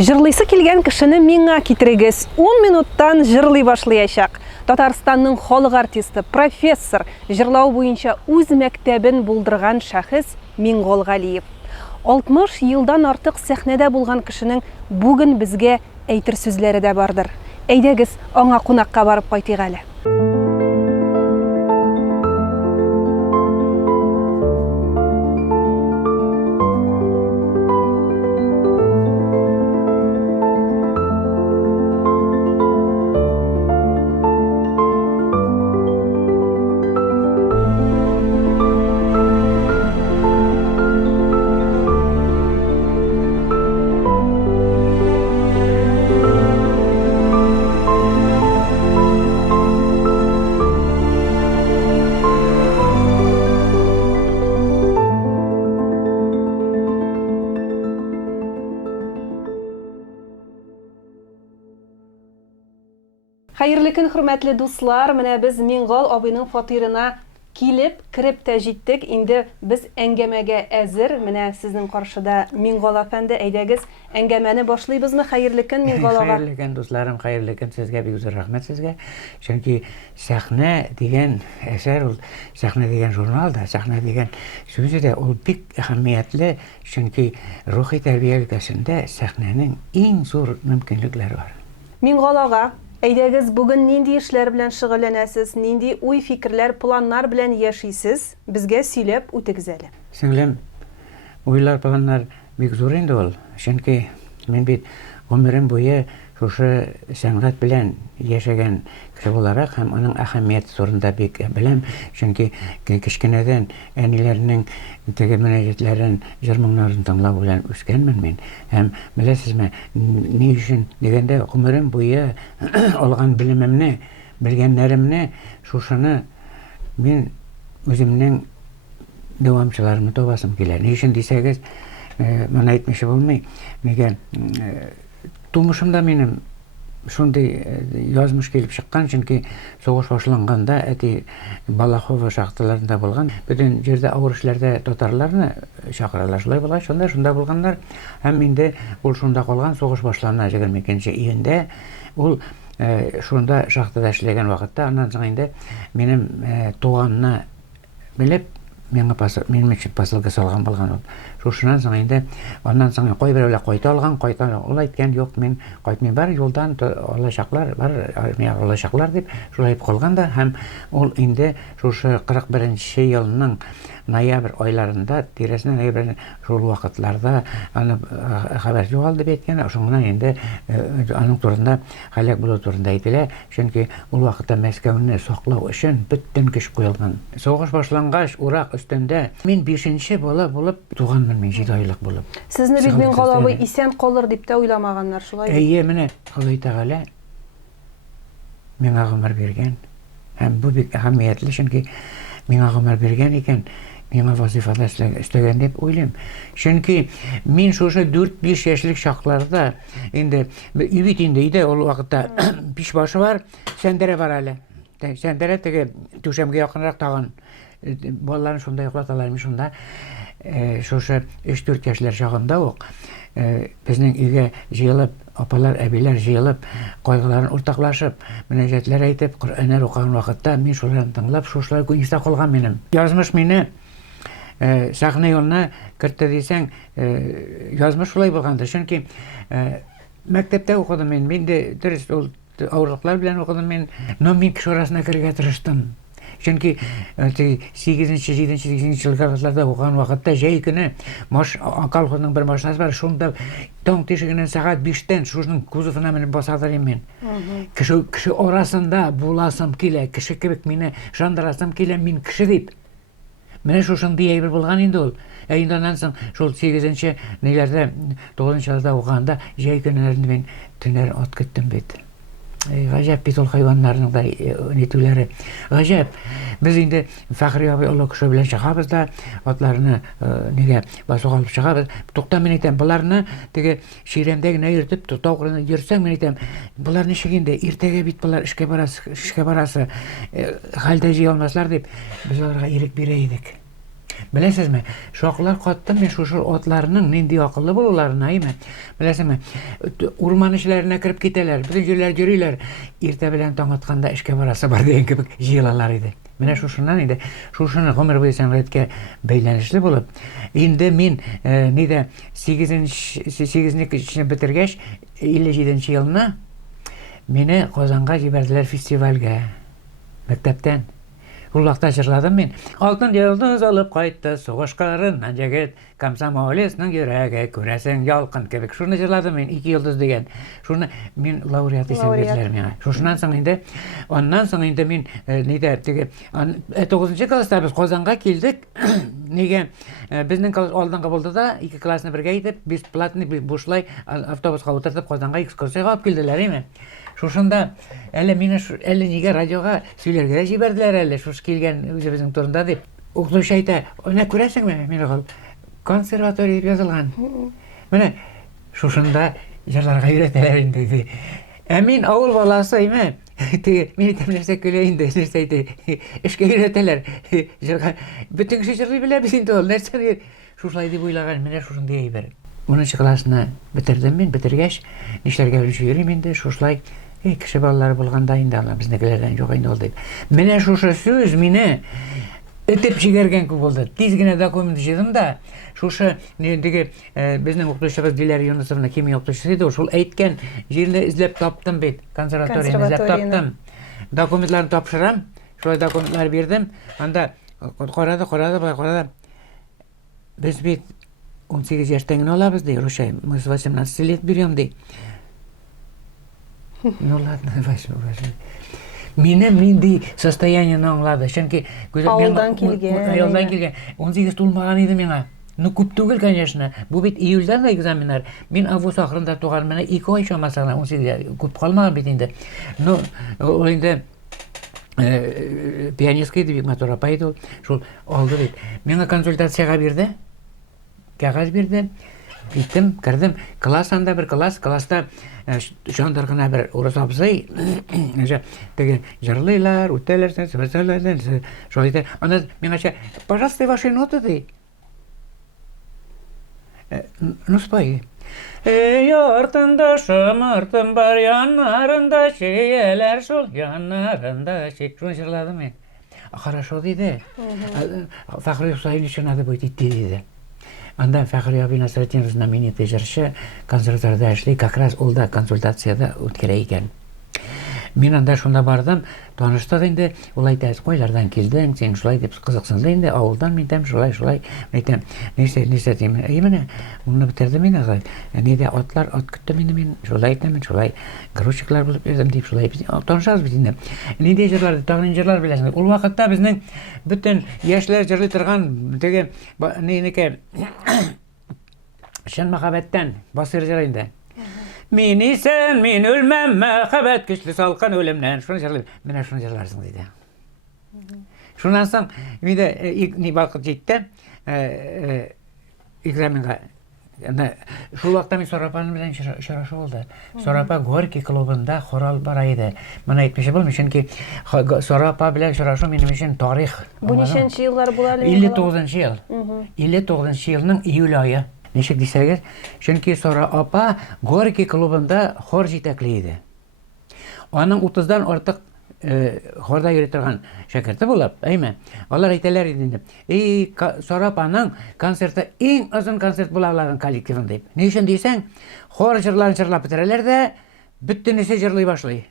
Жырлыйсы келген кішіні миңа китерегез 10 минуттан жырлый башлаячак. Татарстанның халық артисты, профессор, жырлау буенча үз мәктәбен булдырган шәхес Миңгол Галиев. 60 елдан артык сәхнәдә булган кешенең бүген безгә әйтер сүзләре дә бардыр. Әйдәгез, аңа кунакка барып кайтыйк әле. Хәерле көн, хөрмәтле дуслар, менә без Миңгол абыйның фатирына килеп, кирип тә җиттек. Инде без әңгәмәгә әзер. Менә сезнең каршыда Миңгол әфәнде. Әйдәгез, әңгәмәне башлыйбызмы? Хәерле көн, Миңгол ага. Хәерле көн, дусларым, хәерле көн сезгә, бик зур рәхмәт сезгә. Чөнки сәхнә дигән әсәр, ул сәхнә дигән журнал да, сәхнә дигән сүзе дә ул бик әһәмиятле, чөнки рухи тәрбия өлкәсендә сәхнәнең иң зур мөмкинлекләре бар. Миңгол ага, әйдәгез, бүген нинди эшләр белән шөгыльләнәсез, нинди уй фикерләр, планнар белән яшисез, безгә сөйләп үтегез әле. Сеңлем, уйлар, планнар бик зур инде ул. Чөнки мин бит гомерем буе шушы сәнгать белән яшәгән кеше буларак һәм аның әһәмияте турында бик беләм. Чөнки кечкенәдән әниләрнең теге мөнәҗәтләрен, җыр-моңнарын тыңлау белән үскәнмен мин. Һәм беләсезме, ни өчен дигәндә гомерем буе алган белемемне, белгәннәремне, шушыны мин үземнең дәвамчыларымны табасым килә. Ни өчен дисәгез, моны әйтмичә булмый. Нигә тумышымда минем шундый язмыш килеп чыккан, чөнки сугыш башланганда әти Балахова шахталарында булган. Бөтен җирдә авыр эшләрдә татарларны чакыралар, шулай була, шунда булганнар. Һәм инде ул шунда калган, сугыш башлана 22 июньдә. Ул шунда шахтада эшләгән вакытта, аннан соң инде минем туганны белеп, минем посылка салган булган ул. Шушыннан соң инде, аннан соң кайберәүләр кайта алган, ул әйткән, юк, мин кайтмыйм, бар юлдан алачаклар, бар армия алачаклар дип, шулай калган да, һәм ул инде шушы 41 елның ноябрь айларында, тирәсенә ноябрь шул вакытларда аны хәбәр югалды дип әйткән, шуңнан инде аның турында һәлак булу турында әйтелә, чөнки ул вакытта Мәскәүне саклау өчен бөтен көч куелган. Сугыш башлангач, урак өстендә мин 5нче бала булып туганмын, мин 7 айлык булып. Сезне бит Миңгол абый исән калыр дип тә уйламаганнар, шулай. Әйе, менә Аллаһ Тәгалә миңа гомер биргән. Һәм бу бик әһәмиятле, чөнки миңа гомер биргән икән, миңа вазифада эшләгән дип уйлыйм. Чөнки мин шушы 4-5 яшьлек чакларда инде инде ул вакытта биш башы бар, сәндәрә бар әле. Сәндәрә теге түшәмгә якынрак тагын. Балаларны шунда йоклаталар, мин шунда шушы 3-4 яшьләр чагында ук безнең өйгә җыелып, апалар, әбиләр җыелып, кайгыларын уртаклашып, мөнәҗәтләр әйтеп, Коръәннәр укыган вакытта мин шуларны тыңлап, шушлар күңелдә калган минем. Язмыш мине сәхнә юлына кертте дисәң, язмыш шулай булгандыр. Чөнки мәктәптә укыдым мин, инде дөрес ул авырлыклар белән укыдым мин, но мин кеше арасына керергә тырыштым. Чөнки 8-нче, 7-нче, 8-нче елларда укыган вакытта җәй көне колхозның бер машинасы бар, шунда таң тишегеннән сәгать 5-тән шуның кузовына менеп басадыр мен. Кеше арасында буласым килә, кеше кебек мине шандырасым килә, мин кеше дип. Менә шушындый әйбер булган инде ул. Инде аннан соң шул 8-нче ниләрдә, 9-нчы елда укыганда җәй көннәрендә мин төннәр ат көттем бит. Гаҗәп бит ул хайваннарның да нитүләре. Гаҗәп. Без инде Фәхри абый олы кеше белән чыгабыз да, атларны нигә басуга алып чыгабыз. Тукта, мин әйтәм, буларны теге ширәмдә генә йөртеп, тау кырында йөрсәң, мин әйтәм, булар ничек инде, иртәгә бит булар эшкә барасы, хәлдә җыя алмаслар дип, без аларга ирек бирә идек. Беләсезме, шоқлар каттым мен шушы атларның нинди акыллы булуларына, әйме. Беләсезме, урман эшләренә кирип китәләр, бүтән җирләр йөриләр. Иртә белән таң атканда эшкә барасы бар дигән кебек җыелалар иде. Менә шушыннан инде, шушыны гомер буе сәнгатькә бәйләнешле булып, инде мин нидә 8-нче бетергәч 57-нче елны мине Казанга җибәрделәр фестивальгә. Мәктәптән. Ул вакытта җырладым мин. Алтын йолдыз алып кайтты сугыш кырыннан җегет, комсомолецның йөрәге күрәсең ялкын кебек. Шуны җырладым мин 2 йолдыз дигән. Шуны мин лауреат исем бирделәр миңа. Шушыннан соң инде, аннан соң инде мин нидә теге 9-нчы класста без Казанга килдек. Нигә безнең класс алдыңгы булды да 2 классны бергә итеп бесплатный бушлай автобуска утыртып Казанга экскурсиягә алып килделәр, әйме. Шушында әле мине әле нигә радиога сөйләргә җибәрделәр әле шуш килгән үзебезнең турында дип. Укытучы әйтә, "Менә күрәсеңме, мине ул консерватория дип язылган." Менә шушында җырларга өйрәтәләр инде. Ә мин авыл баласы әйме. Теге мин нәрсә көлә инде, нәрсә әйтә. Эшкә өйрәтәләр. Җырга бөтен кеше җырлый белә бит инде ул. Нәрсә шушылай дип уйлаган, менә шушында әйбер. 10-нчы классны бетердем мин, бетергәч, нишләргә белмичә йөрим инде, шушылай кеше балалары булганда инде алар безнекеләрдән юк инде ул дип. Менә шушы сүз мине этеп җигәргән күп булды. Тиз генә документ җыйдым да, шушы диге безнең укытучыбыз Диләр Юнусовна химия укытучысы иде, шул әйткән җирне эзләп таптым бит, консерваторияны эзләп таптым. Документларны тапшырам, шулай документлар бирдем. Анда карады. Без бит 18 яшьтән генә алабыз ди, Рушай, мы с 18 лет берем ди. Ну ладно, возьму. Минем нинди состояниене аңлады. Чөнки Авылдан килгән. 18 тулмаган иде миңа. Ну күп түгел, конечно. Бу бит июльдән да экзаменнар. Мин август ахырында туган, менә 2 ай чамасына 18 күп калмаган бит инде. Ну, ул инде пианистка иде, бик матур апа иде ул. Шул алды бит. Миңа консультациягә бирде. Кәгазь бирде. Киттем, кірдім, классанда бір класста жандар гына бір урыс абзый, теге жырлыйлар, үтәләр, шул итә. Аны миңача, пожалуйста, ваши ноты ди. Ну, спой. Артында шымыртым бар, яннарында шиелер шул, яннарында ши. Шуны жырладым мен. Хорошо диде. Фахри Хусаин үшін ады будет идти диде. Анда Фәхри Аби Насретдин знаменитый җырчы консерваторияда эшли, как раз ул да консультацияда үткәрә икән. Мин анда шунда бардым, таныштык инде, ул әйтә, "Кайлардан килдең, син шулай дип кызыксынды инде, авылдан миндән шулай." Әйтәм, "Нәрсә дим?" Менә, уны битердем мин агай. Нидә атлар ат көттем инде мин, шулай әйтәм, шулай грузчиклар булып йөрдем дип шулай танышабыз бит инде. Нидә җырлар, тагын җырлар беләсең. Ул вакытта безнең бөтен яшьләр җырлый торган теге нинеке шын мәхәббәттән басыр җыр инде. Мин исән, мин үлмәм, мәхәббәт көчле салкын үлемнән. Шуны җырлыйм. Менә шуны җырларсың диде. Шуннан соң мине ни вакыт җитте, экзаменга. Шул вакытта мин Сорапаның белән очрашу булды. Сорапа Горький клубында хорал бара иде. Моны әйтмичә булмый, чөнки Сорапа белән очрашу минем өчен тарих. Бу ничәнче еллар була әле? 59-нчы ел. 59-нчы елның июль ае. Ничек дисәгез, чөнки Сорапа Горький клубында хор җитәкли иде. Аның 30-дан артык хорда йөри торган шәкерте булып, әйме. Алар әйтәләр иде. Сорапаның концерты иң озын концерт була алган коллективын дип. Ни өчен дисәң, хор җырларын җырлап бетерәләр дә, бөтенесе җырлый башлый.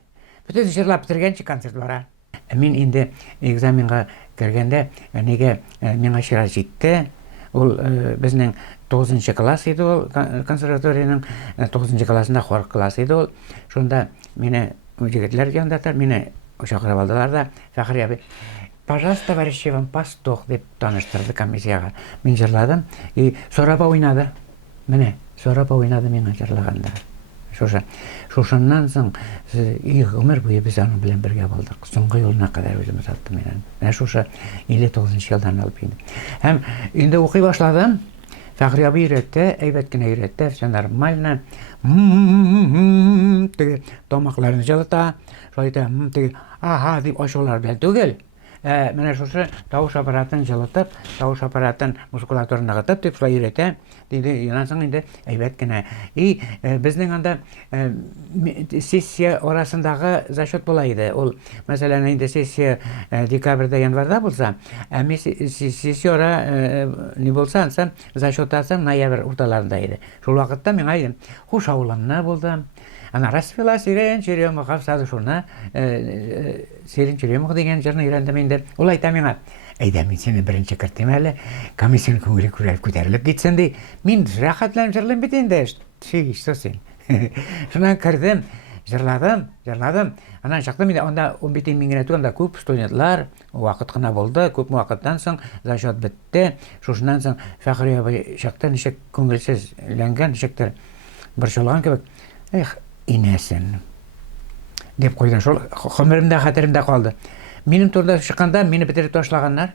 Бөтенесе җырлап бетергәнче концерт бара. Мин инде экзаменга кергәндә, нигә миңа чират җитте. Ул безнең 9-нчы класс иде ул, консерваторияның 9-нчы классында хор классы иде ул. Шунда мине җегетләр янында мине чакырып алдылар да, Фәхри абый, "Пожалуйста, товарищ Иван, пастух" дип таныштырды комиссияга. Мин җырладым, и Сорапа уйнады. Менә Сорапа уйнады миңа җырлаганда. Шушыннан соң гомер буе без аның белән бергә булдык. Соңгы елына кадәр үзем саттым мин. Менә шушы 59-нчы елдан алып инде. Һәм инде укый башладым. Фәхри абый өйрәтте, әйбәт кенә өйрәтте, все нормально. Теге тамакларны җылыта, шулай да теге аха дип ачулар белән түгел. менә шушы тавыш аппаратын җылытып, тавыш аппаратын мускулатураны ныгытып дип шулай өйрәтә. Диде, яннан соң инде әйбәт кенә. Безнең анда сессия арасындагы зачет була иде. Ул, мәсәлән, инде сессия декабрьдә, январьда булса, сессия не булса, ансам зачетасы ноябрь урталарында иде. Шул вакытта миңа хуш авылымны булды. Ана расцвела сирень черемуха в саду шуна, сирень черемуха деген җырны өйрәндем инде. Ул әйтә миңа, әйдә, мин сине беренче кертим әле, комиссияның күңеле күтәрелеп китсен ди. Мин рәхәтләнеп җырлыйм бит инде. Что син? Шуннан кердем, җырладым. Анан чактым инде, анда 11 мең генә түгел, анда күп студентлар, вакыт кына булды, күп вакыттан соң зачет бетте. Шушыннан соң Фәхри абый чакта ничек күңелсез өйләнгән, ничектер борчылган кебек. Эх, инәсен дип куйды. Шул гомеремдә, хәтеремдә калды. Минем турда чыкканда мине бетереп ташлаганнар.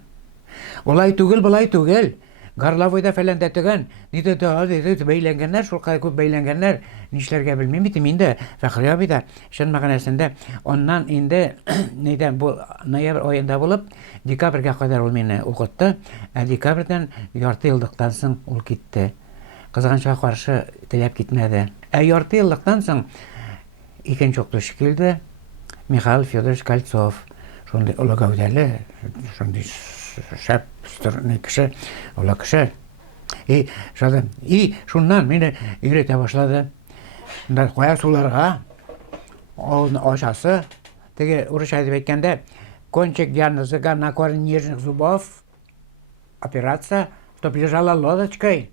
Улай түгел, булай түгел. Горловойда фәлән дә төгән. Диде, бәйләнгәннәр, шул кай күп бәйләнгәннәр. Нишләргә белмим бит инде. Фәхри абый да шын мәгънәсендә оннан инде нидән бу ноябрь аенда булып, декабрьгә кадәр ул мине укытты. Декабрьдән ярты елдыктан соң ул китте. Кызганчыга каршы теләп китмәде. Ярты еллыктан соң икенче укытучы килде, Михаил Федорович Кольцов. Шундый олы гәүдәле, шундый шәп стырный кеше, олы кеше. Шуннан мине өйрәтә башлады. Кая суларга, ашасы, теге урысча дип әйткәндә, кончик диагнозга на корень нижних зубов, операция, чтоб лежала лодочкой,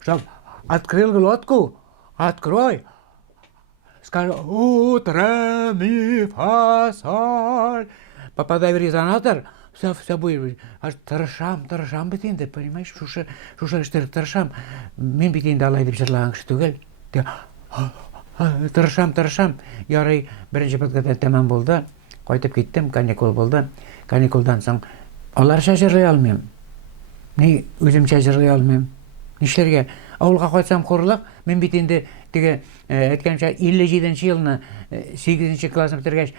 чтоб открыл глотку, открой, скажи, утро, ми, фа, соль, попадай в резонатор, все будет, аж тырышам бит инде, понимаешь, шушы эштер тырышам, мен бит инде алай дип җырлаган кеше түгел. Тырышам, ярый, беренче подготовка тәмам булды, кайтып киттем, каникул булды. Каникулдан соң аларча җырлый алмыйм. Ни үземчә җырлый алмыйм. Нишләргә? Авылга кайтсам хурлык, мен бит инде теге әйткәнчә 57нче елны 8нче классны бетергәч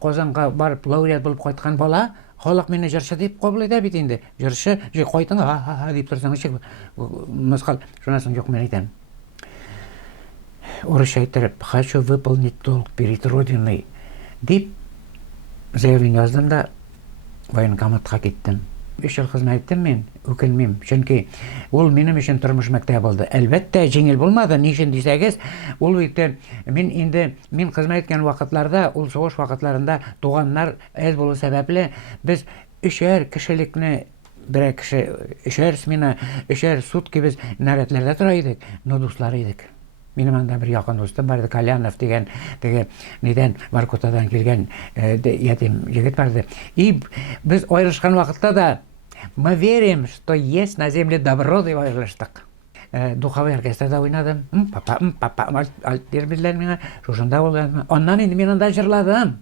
Казанга барып лауреат булып кайткан бала, халык мине җырчы дип кабул итә бит инде. Җырчы, кайтың, ха дип торсаң, мыскал. Шуннан соң юк, мен әйтәм. Урысча әйтеп, хочу выполнить долг перед Родиной дип заявление яздым да военкоматка киттем. 3 ел хезмәт иттем мен, үкенмим. Чөнки ул минем өчен тормыш мәктәбе булды. Әлбәттә, җиңел булмады. Ни өчен дисәгез, ул бит мин хезмәт иткән вакытларда, ул сугыш вакытларында туганнар әз булу сәбәпле без 3 кешелекне бер кеше 3 смена, 3 сутки без нарядларда тора идек, но дуслар идек. Минем анда бер якын дустым бар иде, Калянов дигән, теге нидән Воркутадан килгән ятим җегет бар иде. И без аерышкан вакытта да мы верим, что есть на земле добро дип аерылыштык. Духовой оркестрда уйнадым. Папа, альтербилләр миңа, шушында булган. Аннан инде мин анда җырладым.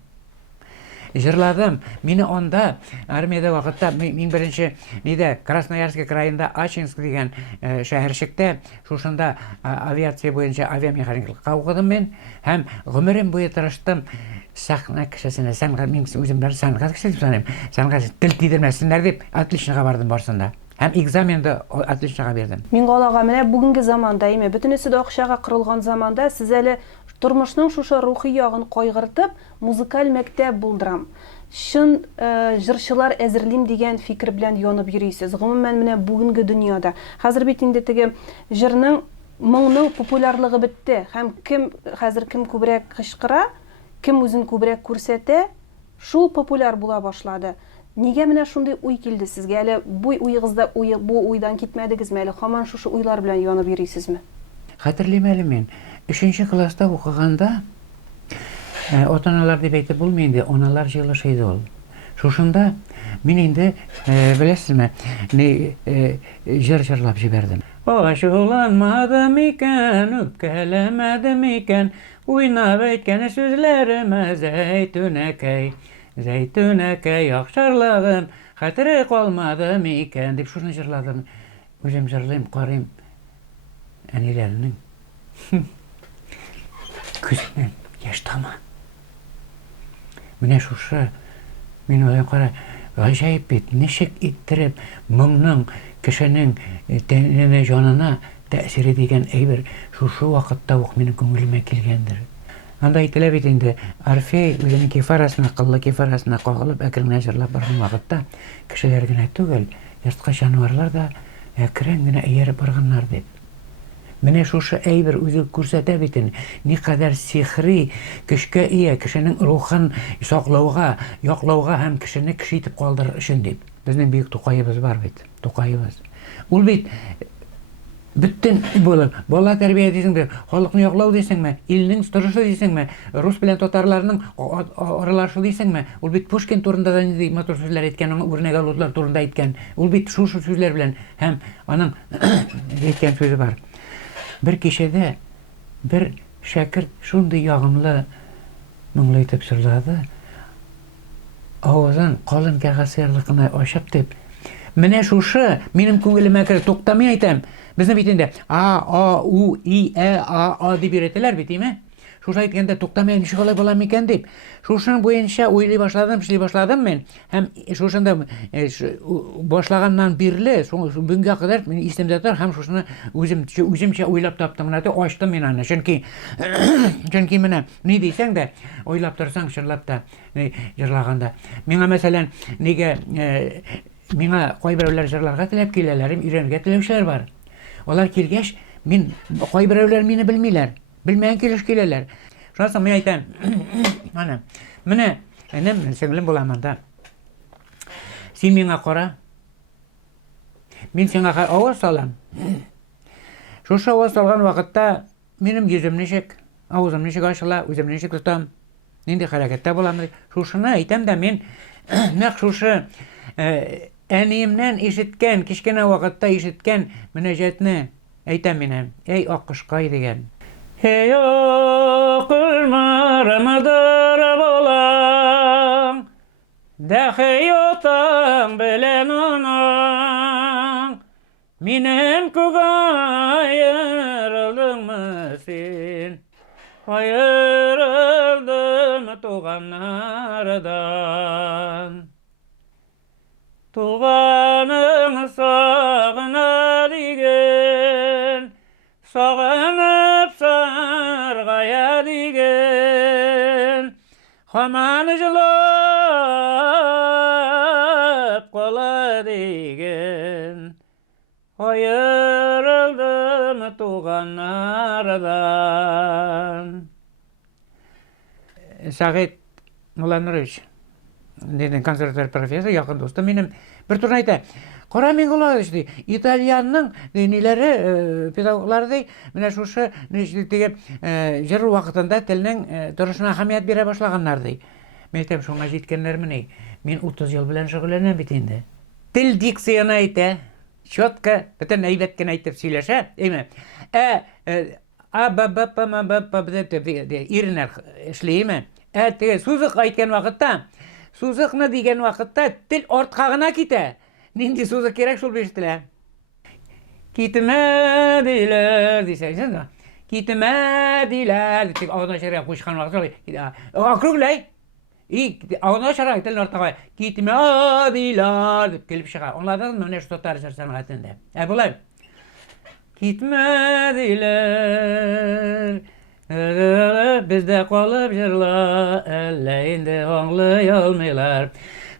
Мине анда армиядә вакытта мин беренче нидә Красноярск краенда Ачинск дигән шәһәрчектә шушында авиация буенча авиамеханиклыкка укыдым мен һәм гомерем буе тырыштым сәхнә кешесенә, мин үзем бер сәнгать кеше дип саныйм. Сәнгать тел тидермәсеннәр дип отличныйга бардым барсында. Һәм экзаменда отличныйга бердем. Мин галага менә бүгенге заманда, бөтенесе дә акчага кырылган заманда сез әле тормышның шушы рухи ягын кайгыртып, музыкаль мәктәп булдырам. Шын җырчылар әзерлим дигән фикер белән янып йөрисез. Гомумән менә бүгенге дөньяда хәзер бит инде теге җырның моңның популярлыгы бетте. Һәм кем күбрәк кычкыра, кем үзен күбрәк күрсәтә, шул популяр була башлады. Нигә менә шундый уй килде сезгә? Әле бу уегызда бу уйдан китмәдегезме? Әле һаман шушы уйлар белән янып йөрисезме? Хәтерлим әле мин. 3нче класста укыганда ата-аналар дип әйтеп булмый инде, аналар җыелышы иде ул. Шушында мин инде беләсезме, җыр җырлап җибәрдем. Ачуланмадым икән, үпкәләмәдем икән, уйнап әйткән сүзләремә Зәйтүнәкәй, яхшарлыгым, хәтере калмады микән дип шуны җырладым. Үзем җырлыйм, карыйм. Әниләрнең күзеннән яшь тама. Менә шушы, мин уйлыйм, кара, Gajayip bit, nişik ittirip mыңның kişinin tenine, jonuna тәсир edigen eýber şu wagtda uq meniň köňülime kelgendir. Anda aýtylar bit indi Orfey özüniň kefarasyna, qılly kefarasyna gagylyp äkirine jyrlap bargan wagtda kişiler gene tügel, ýyrtqa janawarlar da äkirine gene eýerip barganlar dip. Mene şuşa eýber özü görsäte bitin, nikadar sihri güçke ýa kişiniň ruhyn saklawga, ýoklawga hem kişini kişi itip galdyr üçin dip. Bizniň büyük tokaýybız bar bit, tokaýybız. Ul bit bütün bola terbiýe diýseňmi, halykny ýoklaw diýseňmi, ilniň turuşy diýseňmi, rus bilen tatarlarynyň aralaşy diýseňmi, ul bit Pushkin turunda da diýip motor sözler etken, onu örnek alýarlar turunda aýtgan. Ul bit şu sözler bilen hem anyň etken sözü bar. Bir kişide bir şagirt şunday ýagymly müňleýtip sırlady. Awazan qalyn kagasyarlygyna aşap dip. Mene şuşy meniň köňülime kirip toktamay aýtam. Bizne bitinde A, U, I, E, A diýip beretler bitimi? Şuşa aýtganda toktamay nişe galay bolam eken dip. Şuşanyň boýunça oýlay başladym, işley başladym men. Hem şuşanda başlagandan birli, bugünkü kadar meni islemde tar, hem şuşany özümçe oýlap tapdym, näde açdym men ana. Çünki mene ne diýseň de oýlap tursaň şyrlap da jyrlaganda. Meňe meselen nege meňe goý birewler jyrlarga tilep kelelerim, üýrenige tilepçiler bar. Olar kelgeç men goý birewler meni bilmeýler. Bilmeýän keliş keleler. Şonsa men aýtam. Mana, mene enem seňlim bolamanda. Da. Sen meňe gora. Men seňe awaz salam. Şoşa awaz salgan wagtda menim ýüzüm neşik, awuzym neşik aşyla, özüm neşik tutam. Nindi hareketde bolam. Şoşuny aýtam da men näq şoşy äniýimden işitken, kiçkene wagtda işitken münejatny aýtam menem. Ey akqyşqay diýen. Hey oqulmaramadır bolam, dahi yotan bilen onan, minem kugayırıldımı sen, ayırıldım tuğanlardan. Tuğanın sağına digen, sağınıp sargaya digen, haman jylap qola digen, ayırıldım tuğanlardan. Sagit Mulanovic, dedim konservatuar professor, yakın dostum benim. Bir turna aýta, "Qara men gola işte İtalýanyň dinileri pedagoglar dey, mene şuşy neşdigi jyr wagtynda tiliniň duruşuna ahamiýet bere başlaganlar dey. Men aýtam, şoňa jetkenlermi? Men 30 ýyl bilen şugullanam bitinde. Til diksiýany aýta, şotka, bütün eýbetken aýtyp süýleşe, eýme. İriner işleýme. Suzyk aýtgan wagtda, suzykny diýen wagtda til ortgagyna kite. Nindi suzyk kerek şol beşdiler. Gitmediler diýseň. Gitmediler diýip awdan şeýle goşgan wagtda. Akrugly. Awdan şeýle til ortgagy. Gitmediler diýip gelip şygar. Onlardan mene şu totar jarsan gatynda. Bolay. Gitmediler. Bizde kalıp jırla, elleğinde oňlaý almaýlar.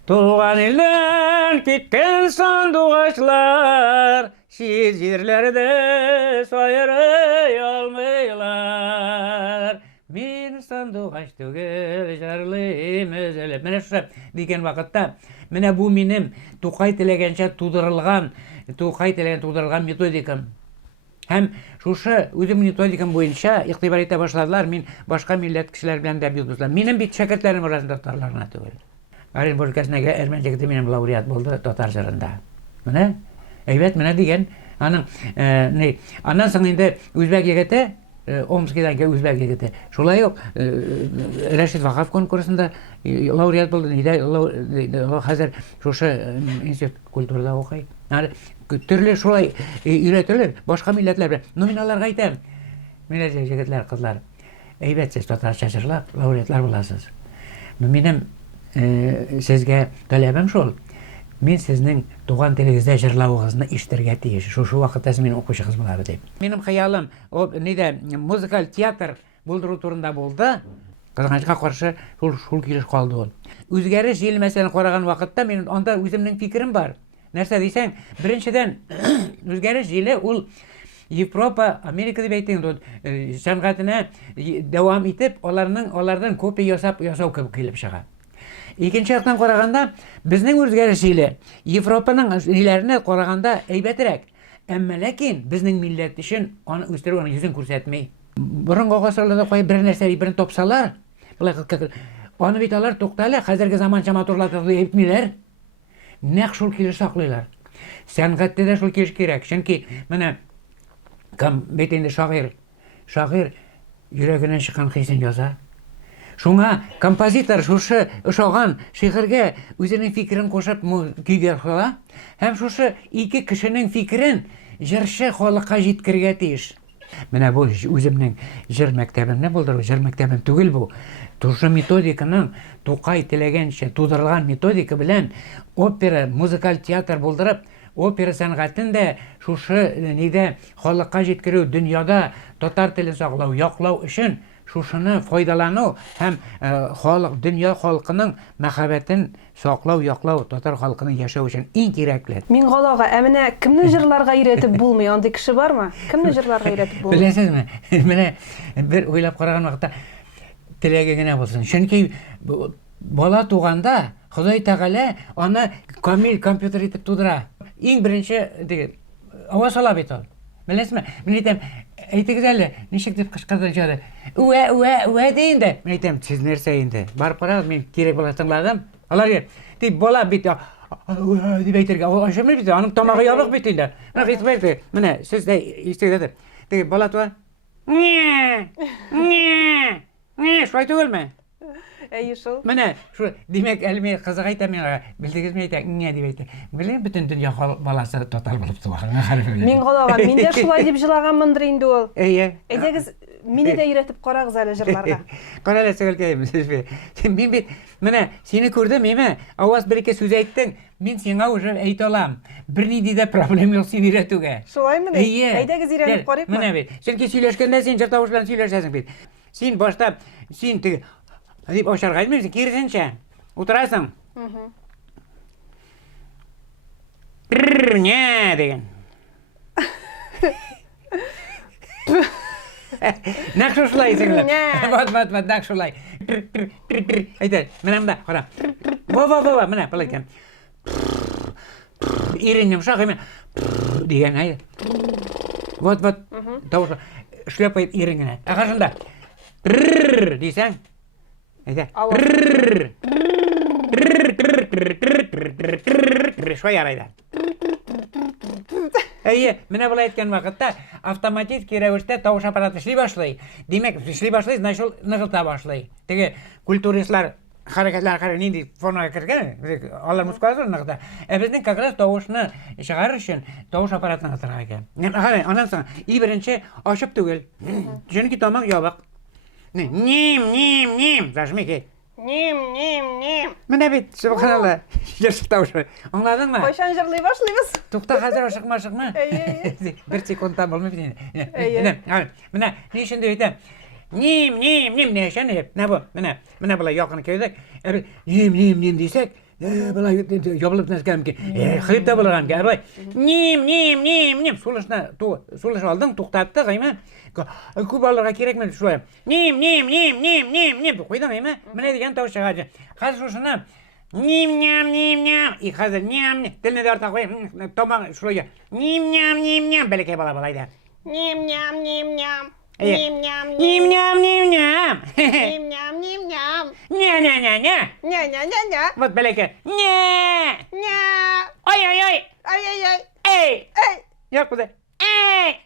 Tuğan ilden gitken sandugaçlar, şiz yerlerde soýuray almaýlar. Men sandugaç tügel jarlym özlep. Mene şu diýen wagtda, mene bu menim Tuqay tilegençe tudurulgan metodikam. Hem şuşa özüm metodikam boýunça ýygtybar ete başladylar. Men başga millet kişiler bilen de ýyldızlar. Menim bit şagirdlerim arasynda tarlarına tügel. Orenburg'da Ermenlikde menem laureat boldy tatar jyrynda. Mene eýbet mene diýen anyň andan soň indi Özbek ýigiti Omskidan ke Özbek ýigiti. Şolay ýok Reşit Vakaf konkursunda laureat boldy. Hazır şuşa institut kulturada okaý. Türlü şolay üretilip başka milletler bilen nominallarga aýtam. Mene jigitler, kızlar, eýbetsiz tatarça jyrlap laureatlar bolasız. Menem sizge talebim şol. Мен сезнең туган телегездә җырлавыгызны ишетергә тиеш. Шушы вакытта сез минем укучы кыз булабыз дип. Минем хыялым о нидә музыкаль театр булдыру турында булды. Кызганычка каршы шул килеш калды ул. Үзгәреш җил мәсәлән караган вакытта минем анда үземнең фикерем бар. Нәрсә дисәң, беренчедән үзгәреш җиле ул Европа, Америка дип әйтәм, сәнгатенә дәвам итеп, алардан копия ясау килеп чыга. Икенче яктан караганда, безнең үзгәреш җиле Европаның җилләренә караганда әйбәтрәк. Әмма ләкин безнең милләт өчен аны үстерү аны йөзен күрсәтми. Борынгы гасырларда кай бер нәрсә ибрен топсалар, булай аны бит алар туктале, хәзерге заманча матурлатып әйтмиләр. Нәкъ шул килеш саклыйлар. Сәнгатьтә дә шул килеш кирәк. Чөнки менә бит инде шагыйрь йөрәгеннән чыккан хисен яза. Шуңа композитор шушы ошаган шигырьгә үзенең фикерен кушып көйгә кыла, һәм шушы ике кешенең фикерен җырчы халыкка җиткергә тиеш. Менә бу үземнең җыр мәктәбемне булдыру, җыр мәктәбем түгел бу. Тушы методиканың Тукай теләгәнчә тудырылган методика белән опера, музыкаль театр булдырып, опера сәнгатен дә шушы нидә халыкка җиткерү, дөньяда татар телен саклау, яклау өчен шушыны файдалану һәм дөнья халкының мәхәббәтен саклау, яклау, татар халкының яшәү өчен иң кирәкле. Мин галага, менә кемне җырларга өйрәтеп булмый, андый кеше бармы? Кемне җырларга өйрәтеп булмый? Беләсезме? Менә бер уйлап караган вакытта теләге генә булсын. Чөнки бала туганда Ходай Тәгалә аны камил компьютер итеп тудыра. Иң беренче аваз ала бит ул. Беләсезме? Мин әйтәм, әйтегез әле, ничек дип кычкырды җады? Үә дигәндә. Мин әйтәм, сез нәрсә инде? Барып карагыз, мин кирәк була тыңладым. Алар дип бала бит дип әйтергә, ашамый бит, аның тамагы ябык бит инде. Менә итмәде. Менә сез дә ишетәдер. Теге бала туа. Шулай түгелме? Әйе шул. Менә шу димәк әле мен кызык әйтәм миңа. Белдегезме әйтәм, дип әйтә. Беләм бөтен дөнья баласы татар булып туган. Мин галага, мин дә шулай дип җырлаганмындыр инде ул. Әйе. Әйдәгез, мине дә өйрәтеп карагыз әле җырларга. Кара әле сәгелкәйм. Мин бит менә сине күрдем, әйме? Аваз бер-ике сүз әйттең. Мин сиңа уже әйтә алам. Бернинди дә проблем юк сине өйрәтүгә. Шулаймы? Әйдәгез өйрәнеп карыйк. Менә бит. Чөнки сөйләшкәндә син җыр тавыш белән сөйләшәсең бит. Син башта теге дип ашарга әйтмәйсең, киресенчә. Утырасың. Не деген. Нәкъ шулай сеңләп. Вот, нәкъ шулай. Әйтә, менә монда, кара. Во, менә былай икән. Ирен йомшак әмә дигән әйе. Вот, тавыш. Шлепай ирен генә. Агашында. Дисәң. Әйтә. Шулай ярайды. Әйе, менә булай әйткән вакытта автоматик рәвештә тавыш аппараты эшли башлый. Димәк, эшли башлый, значит, ул ныгылта башлый. Теге культуристлар хәрәкәтләр нинди формага кергән, алар мускулатура ныгыта. Безнең как раз тавышны чыгарыр өчен тавыш аппаратын атырга икән. Аннан соң беренче ачып түгел. Чөнки тамак ябык. Ним, зажмики. Ним. Менә бит, субханалла. Яшь тавышы. Аңладыңмы? Кайчан җырлый башлыйбыз? Тукта, хәзер ашыкма. Әйе. Бер секундта булмый бит инде. Менә ни өчен дип әйтәм? Ним, ни өчен дип. Менә булай якын кәйдәк. Ним дисәк, булай ябылып нәрсәм ки. Хриптә булган ки. Булай. Ним. Сулыш алдың, туктатты, гайма. Күп алырга кирәкме шулай. Ним. Куйдың, әйме? Менә дигән тавыш чыга. Хәзер шуны ним. И хәзер ним. Телне дә арта куй. Тамак шулай. Ним. Бәләкәй бала да. Ним. Вот бәләкәй. Ай. Эй. Як булды? Эй.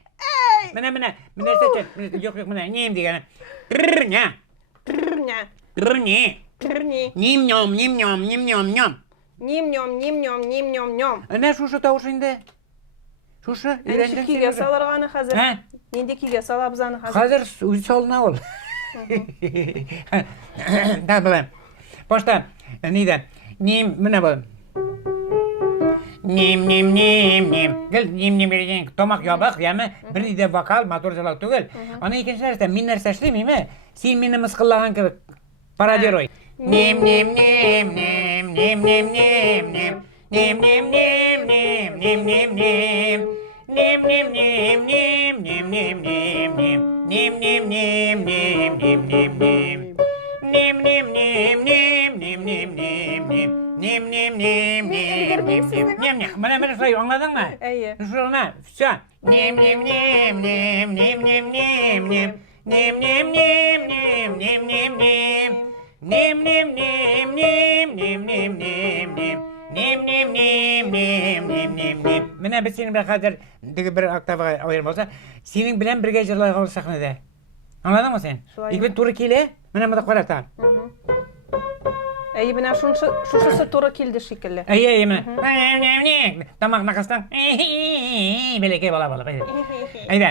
Менә сәчә. Юк, менә ним дигән. Ним. Әнә шушы тавыш инде. Шушы Нинди көйгә салырга аны хәзер? Нинди көйгә салабыз аны хәзер? Хәзер үзе салына ул. Да, беләм. Башта нидә? Ним менә бу. Нем. Гел нем берген томак ябак, яме бер иде вокал, мотор жалау түгел. Аны икенче нәрсә, мин нәрсә эшлим, Син мине мыскыллаган кебек пародируй. Нем. Менә шулай аңладыңмы? Әйе. Шуна, всё. Менә без синең белән хәзер теге бер октавага аерым булса, синең белән бергә җырларга ул сәхнәдә. Аңладыңмы син? Икебез туры килә, менә монда карап та. Әйе, менә шушысы туры килде шикелле. Әйе, менә. Тамак накастан. Беләкәй бала. Әйдә.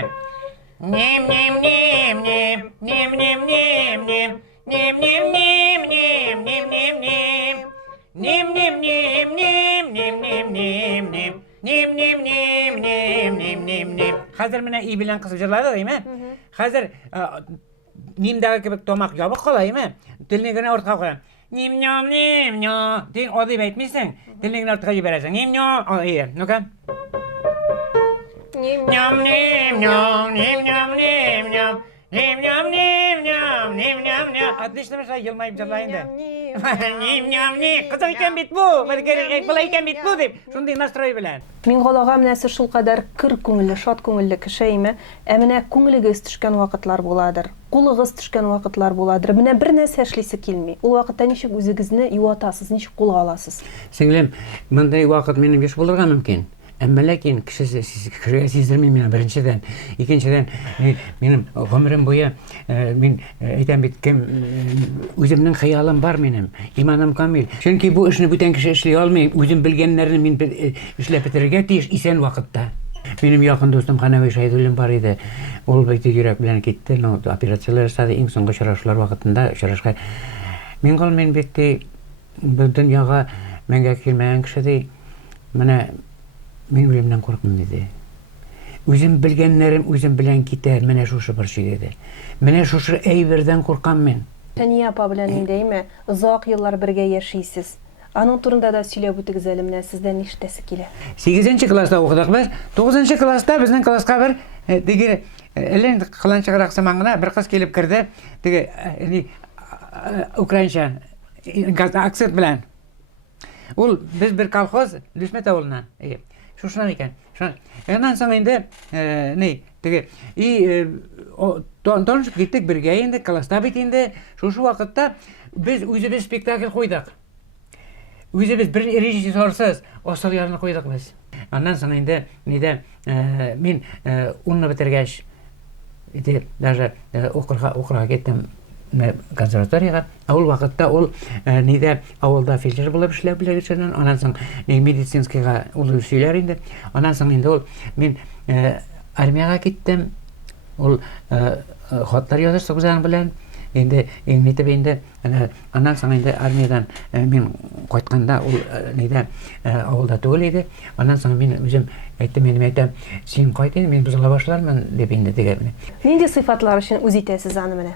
Хәзер менә и белән кысып җырлады, әйме? Хәзер нимдәге кебек тамак ябык кала, әйме? Телне генә артка куя. Нем. Дин адый әйтмисең, телне генә артка җибәрәсең. Нем. Әйе, ну-ка. Отлично, елмайып җырлай инде. Кызык икән бит бу. Булай икән бит бу дип, шундый настрой белән. Миңгалага менә сез шулкадәр кыр күңелле, шат күңелле кеше име, менә күңелегез төшкән вакытлар буладыр, кулыгыз төшкән вакытлар буладыр. Менә бер нәрсә эшлисе килми. Ул вакытта ничек үзегезне юатасыз, ничек кулга аласыз? Сеңлем, мондай вакыт минем еш булырга мөмкин. Әмма ләкин кешегә сиздермим мин беренчедән. Икенчедән, минем гомерем буе мин әйтәм бит кем үземнең хыялым бар минем. Иманым камил. Чөнки бу эшне бүтән кеше эшли алмый, үзем белгәннәрне мин эшләп бетерергә тиеш исән вакытта. Минем якын дустым Ханавай Шайдуллин бар иде. Ул бит йөрәк белән китте. Операциялар ясады, иң соңгы очрашулар вакытында очрашка. Мин бит бу дөньяга мәңгә килмәгән кеше ди. Менә мин үлемнән курыкмыйм диде. Үзем белгәннәрем үзем белән китәр, менә шушы бер чик иде. Менә шушы әйбердән куркам мин. Фәния апа белән индәйме, озак еллар бергә яшисез. Аның турында да сөйләп үтегез әле, менә сездән ништәсе килә? 8нче класста укыдык без. 9нчы класста безнең класска бер диге элен кыланчыграк самаңына бер кыз килеп керде. Диге украинча акцент белән. Ул без бер колхоз Лүсмәт авылына. Шушынан икән. Аннан соң инде теге танышып киттек бергә инде, класста бит инде. Шушы вакытта без үзебез спектакль куйдык. Үзебез бер режиссерсыз асыл ярны куйдык без. Аннан соң инде мин 10-ны бетергәч даже укырга киттем консерваторияга. Ул вакытта ул авылда фельдшер булып эшләп белгәчәннән, аннан соң медицинскийга ул сөйләр инде. Аннан соң инде ул мин армияга киттем. Ул хатлар язышты үзәң белән. Инде аннан соң инде армиядан мин кайтканда ул авылда түгел иде. Аннан соң мин үзем әйттем, син кайт инде, мин бузыла башлармын дип инде дигән. Нинди сыйфатлар өчен үз итәсез аны менә?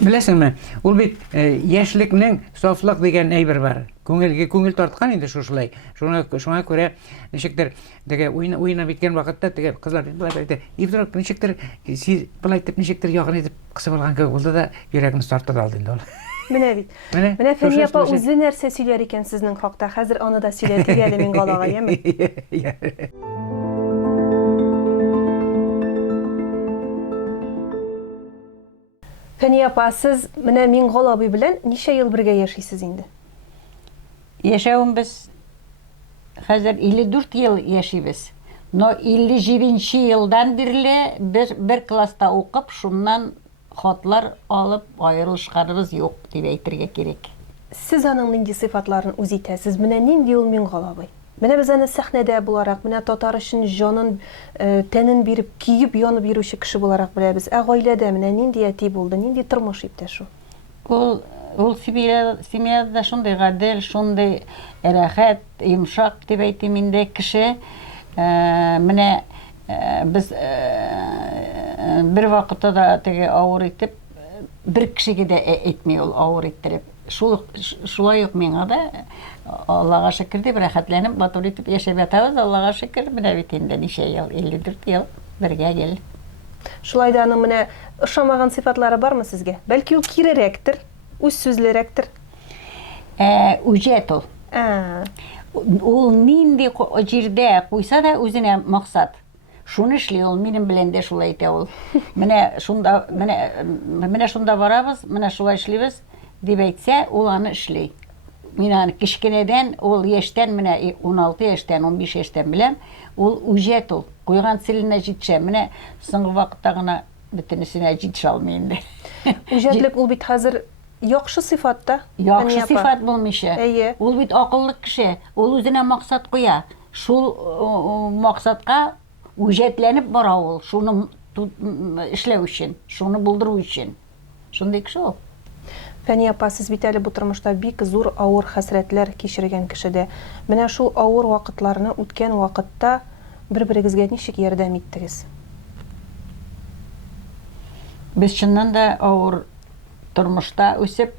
Беләсеңме, ул бит яшьлекнең сафлык дигән әйбер бар. Күңел тарткан инде шушылай. Шуңа күрә ничектер теге уйна биткән вакытта теге кызлар әйтте. Ибдрак ничектер сиз булай итеп ничектер ягын итеп кысып алган кебек булды да йөрәгне тартып алды инде ул. Менә бит. Менә Фәния апа үзе нәрсә сөйләр икән сезнең хакта. Хәзер аны да сөйләтик әле Миңгалага, яме? Фәния апа, сез менә Миңгал абый белән ничә ел бергә яшисез инде? Яшәвебез хәзер 54 ел яшибез. Но 57 елдан бирле бер класста укып, шуннан хатлар алып аерылышканыбыз юк дип әйтергә кирәк. Сез аның нинди сыйфатларын үз итәсез? Менә нинди ул Миңгал абый? Менә без аны сәхнәдә буларак, менә татар өчен җанын, тәнен биреп, киеп янып йөрүче кеше буларак беләбез. Гаиләдә менә нинди әти булды, нинди тормыш иптәш ул? Ул ул семьяда шундай гадел, шундай рәхәт, йомшак дип әйтим инде кеше. Менә без бер вакытта да теге авыр итеп бер кешегә дә әйтми ул авыр иттереп. Шулай ук миңа да Аллага шөкер дип рәхәтләнеп матур итеп яшәп ятабыз. Аллага шөкер, менә бит инде ничә ел, 54 ел бергә гел. Шулай да аның менә ошамаган сыйфатлары бармы сезгә? Бәлки ул кирерәктер, үз сүзлерәктер. Үҗәт ул. Ул нинди җирдә куйса да үзенә максат. Шуны эшли ул, минем белән дә шулай итә ул. Менә шунда барабыз, менә шулай эшлибез дип әйтсә, ул аны эшли. Мин аны кичкенәдән, ул яшьтән, менә 16 яшьтән, 15 яшьтән беләм, ул үҗәт ул. Куйган целенә җитшә. Менә соңгы вакытта гына бөтенесенә җитшә алмый инде. Үҗәтлек ул бит хәзер яхшы сыйфатта. Яхшы сыйфат булмыйча. Ул бит акыллы кеше. Ул үзенә максат куя. Шул максатка үҗәтләнеп бара ул. Шуны эшләү өчен, шуны булдыру өчен. Шундый кеше ул. Фәния апа, сез бит әле бу тормышта бик зур авыр хәсрәтләр кичергән кешедә. Менә шул авыр вакытларны үткән вакытта бер-берегезгә ничек ярдәм иттегез? Без чыннан да авыр тормышта үсеп,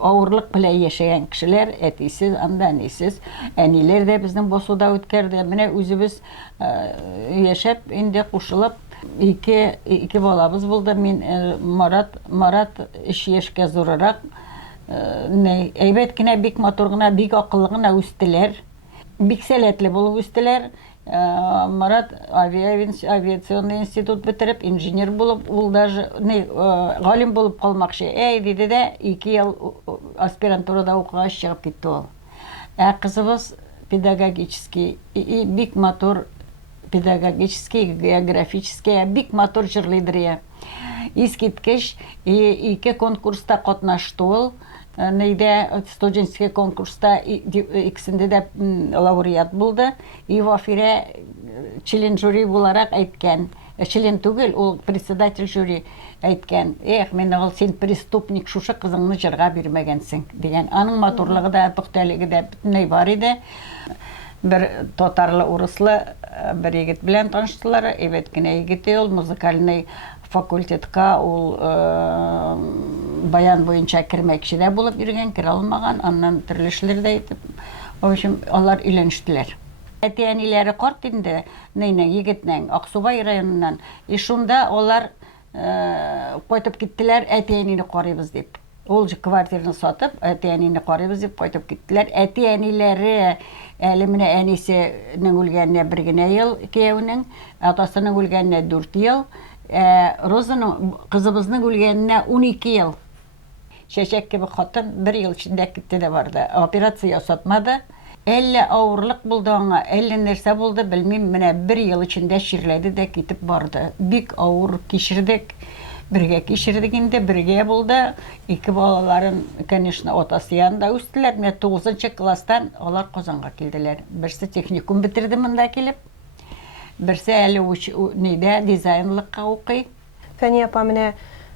авырлык белән яшәгән кешеләр, әтисез, анда әнисез, әниләр дә безнең босуда үткәрде. Менә үзебез яшәп, инде кушылып, ике балабыз булды. Мин Марат 3 яшькә зуррак. Әйбәт кенә, бик матур гына, бик акыллы гына үстеләр. Бик сәләтле булып үстеләр. Марат авиационный институт бетереп, инженер булып, ул даже галим булып калмакчы. Диде дә 2 ел аспирантурада укыгач чыгып китте ул. Кызыбыз педагогический, бик матур педагогический, географический, бик матур җырлыйдыр. Искиткеч, 2 конкурста катнашты ул. Студенческий конкурста икесендә дә лауреат булды. Вафирә член жюри буларак әйткән. Член түгел, ул председатель жюри әйткән. Мен ул син преступник, шушы кызыңны җырга бирмәгәнсең дигән. Аның матурлыгы да, пөхтәлеге дә бөтенләй бар иде. Бер татарлы, урыслы бер егет белән таныштылар. Әйбәт кенә егет ул, музыкальный факультетка ул баян буенча кирмәкче дә булып йөргән, кирә алмаган, аннан төрле эшләр дә итеп. В общем, алар өйләнештеләр. Әти-әниләре карт инде, егетнең Аксубай районыннан. Шунда алар кайтып киттеләр, әти-әнине карыйбыз дип. Ул квартираны сатып, әти-әнине карыйбыз дип кайтып киттеләр. Әти-әниләре әле менә әнисенең үлгәненә 1 генә ел, кияүнең, атасының үлгәненә 4 ел. Розаның, кызыбызның үлгәненә 12 ел. Шәшәк кебек хатын 1 ел эчендә китте дә барды. Операция ясатмады. Әллә авырлык булды аңа, әллә нәрсә булды, белмим, менә 1 ел эчендә ширләде дә китеп барды. Бик авыр кичердек. Бергә кичердек инде, бергә булды. 2 балаларын, конечно, атасы янында үстеләр. Менә 9-нчы класстан алар Казанга килделәр. Берсе техникум бетерде монда килеп. Берсе әле дизайнлыкка укый. Фәния апа, менә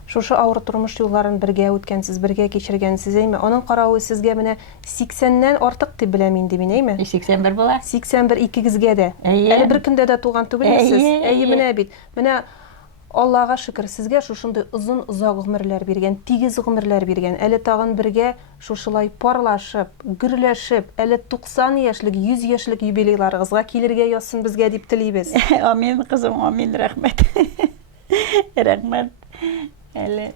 шушы авыр тормыш юлларын бергә үткәнсез, бергә кичергәнсез, әйме? Аның каравы сезгә менә 80-нән артык дип беләм инде мин, әйме? 81 була. 81 икегезгә дә. Әле бер көндә дә туган түгелсез. Менә бит. Менә Аллага шөкер, сезгә шушындай озак гомерләр биргән, тигез гомерләр биргән. Әле тагын бергә шушылай парлашып, гөрләшеп, әле 90 яшьлек, 100 яшьлек юбилейларыгызга килергә язсын безгә дип телибез. Амин, кызым, амин, рәхмәт. Рәхмәт. Әле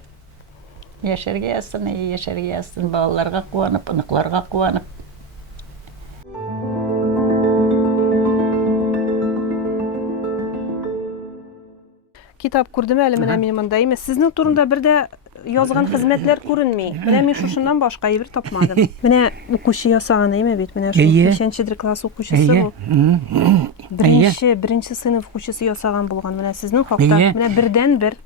яшәргә язсын, балаларга куанып, оныкларга куанып. Китап күрдем әле менә мин монда. Сезнең турында бер дә язган хезмәтләр күренми. Менә мин шушыннан башка әйбер тапмадым. Менә укучы ясаган, бит? Менә шу 5-нче класс укучысы бу. Беренче сыйныф укучысы ясаган булган. Менә сезнең хакта, менә бердән-бер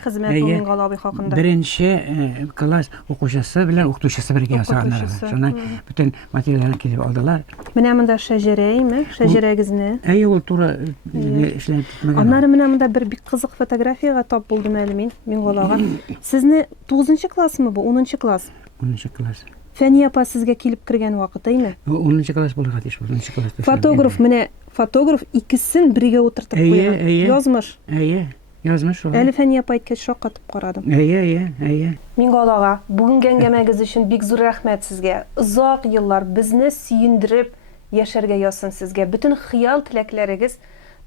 хезмәт бу Миңгалабый хакында. Беренче класс укучысы белән укытучысы бергә ясаганнар. Шуны бүтән материалларны килеп алдылар. Менә монда шәҗәрә, шәҗәрәгезне. Ул туры эшләп китмәгән. Аннары менә монда бер бик кызык фотографияга тап булдым әле мин Миңгалага. Sizni 9 klassmы bu, 10 класс? 10 класс. Фәния апа сезгә килеп кергән вакыт, әйме? 10 класс булырга тиеш, 10 класста. Фотограф, менә фотограф икесен бергә утыртып Әйе, куйган. әйе. Язмыш. Әйе, язмыш шул. Әле Фәния апа әйткәч шаккатып карадым. Әйе. Миңгол ага, бүгенге әңгәмәгез өчен бик зур рәхмәт сезгә. Озак еллар безне сөендереп яшәргә язсын сезгә. Бүтән хыял теләкләрегез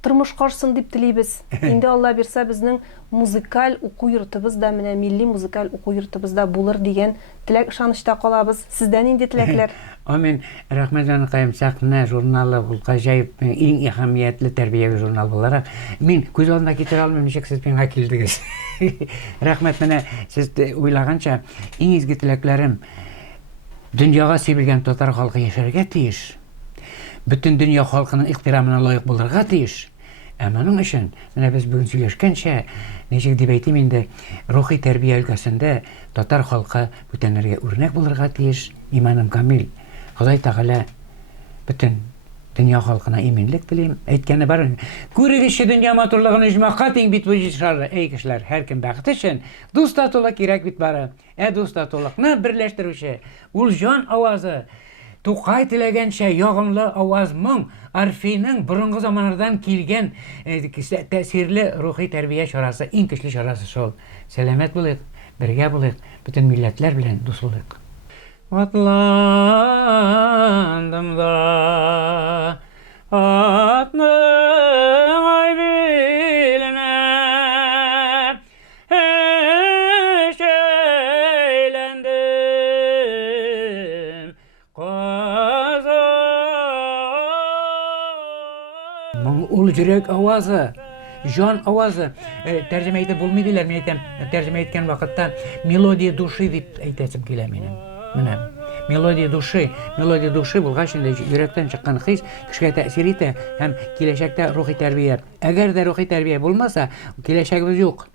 тормыш карсын дип телибез. Инде Алла бирсә безнең музыкаль уку йортыбыз да, менә милли музыкаль уку йортыбызда булыр дигән теләк ышанычта калабыз. Сездән инде теләкләр. Амин. Рәхмәт җаныкаем, Сәхнә журналы бул гаҗәеп иң әһәмиятле тәрбиягә журнал буларак. Мин күз алдына китерә алмыйм, ничек сез миңа килдегез. Рәхмәт, менә сез уйлаганча иң изге теләкләрем дөньяга сибелгән татар халкы яшәргә тиеш. Бүтән дөнья халкының ихтирамына лаек булырга тиеш. Ә моның өчен, менә без бүген сөйләшкәнчә, ничек дип әйтим инде, рухи тәрбия өлкәсендә татар халкы бүтәннәргә үрнәк булырга тиеш. Иманым камил. Ходай Тәгалә бүтән дөнья халкына иминлек телим. Әйткәне бар. Күрегезче дөнья матурлыгын оҗмакка тиң бит бу җишар. Эй кешеләр, һәркем бәхет өчен дуст татулык кирәк бит бары. Дуст татулыкны берләштерүче ул җан авазы. Тукай теләгәнчә ягымлы аваз моң, Арфиның борынгы заманнардан килгән тәэсирле рухи тәрбия чарасы, иң көчле чарасы шул. Сәламәт булыйк, бергә булыйк, бүтән милләтләр белән дус булыйк. Атландым да атның ай биленә, әйләндем ул жүрәк авазы, жан авазы. Тәрҗемә итеп булмыйдылар, мин әйтәм, тәрҗемә иткән вакытта мелодия души дип әйтәсем килә минем. Менә мелодия души булгач инде йөрәктән чыккан хис кешегә тәэсир итә һәм киләчәктә рухи тәрбия. Әгәр дә рухи тәрбия булмаса, киләчәгебез юк.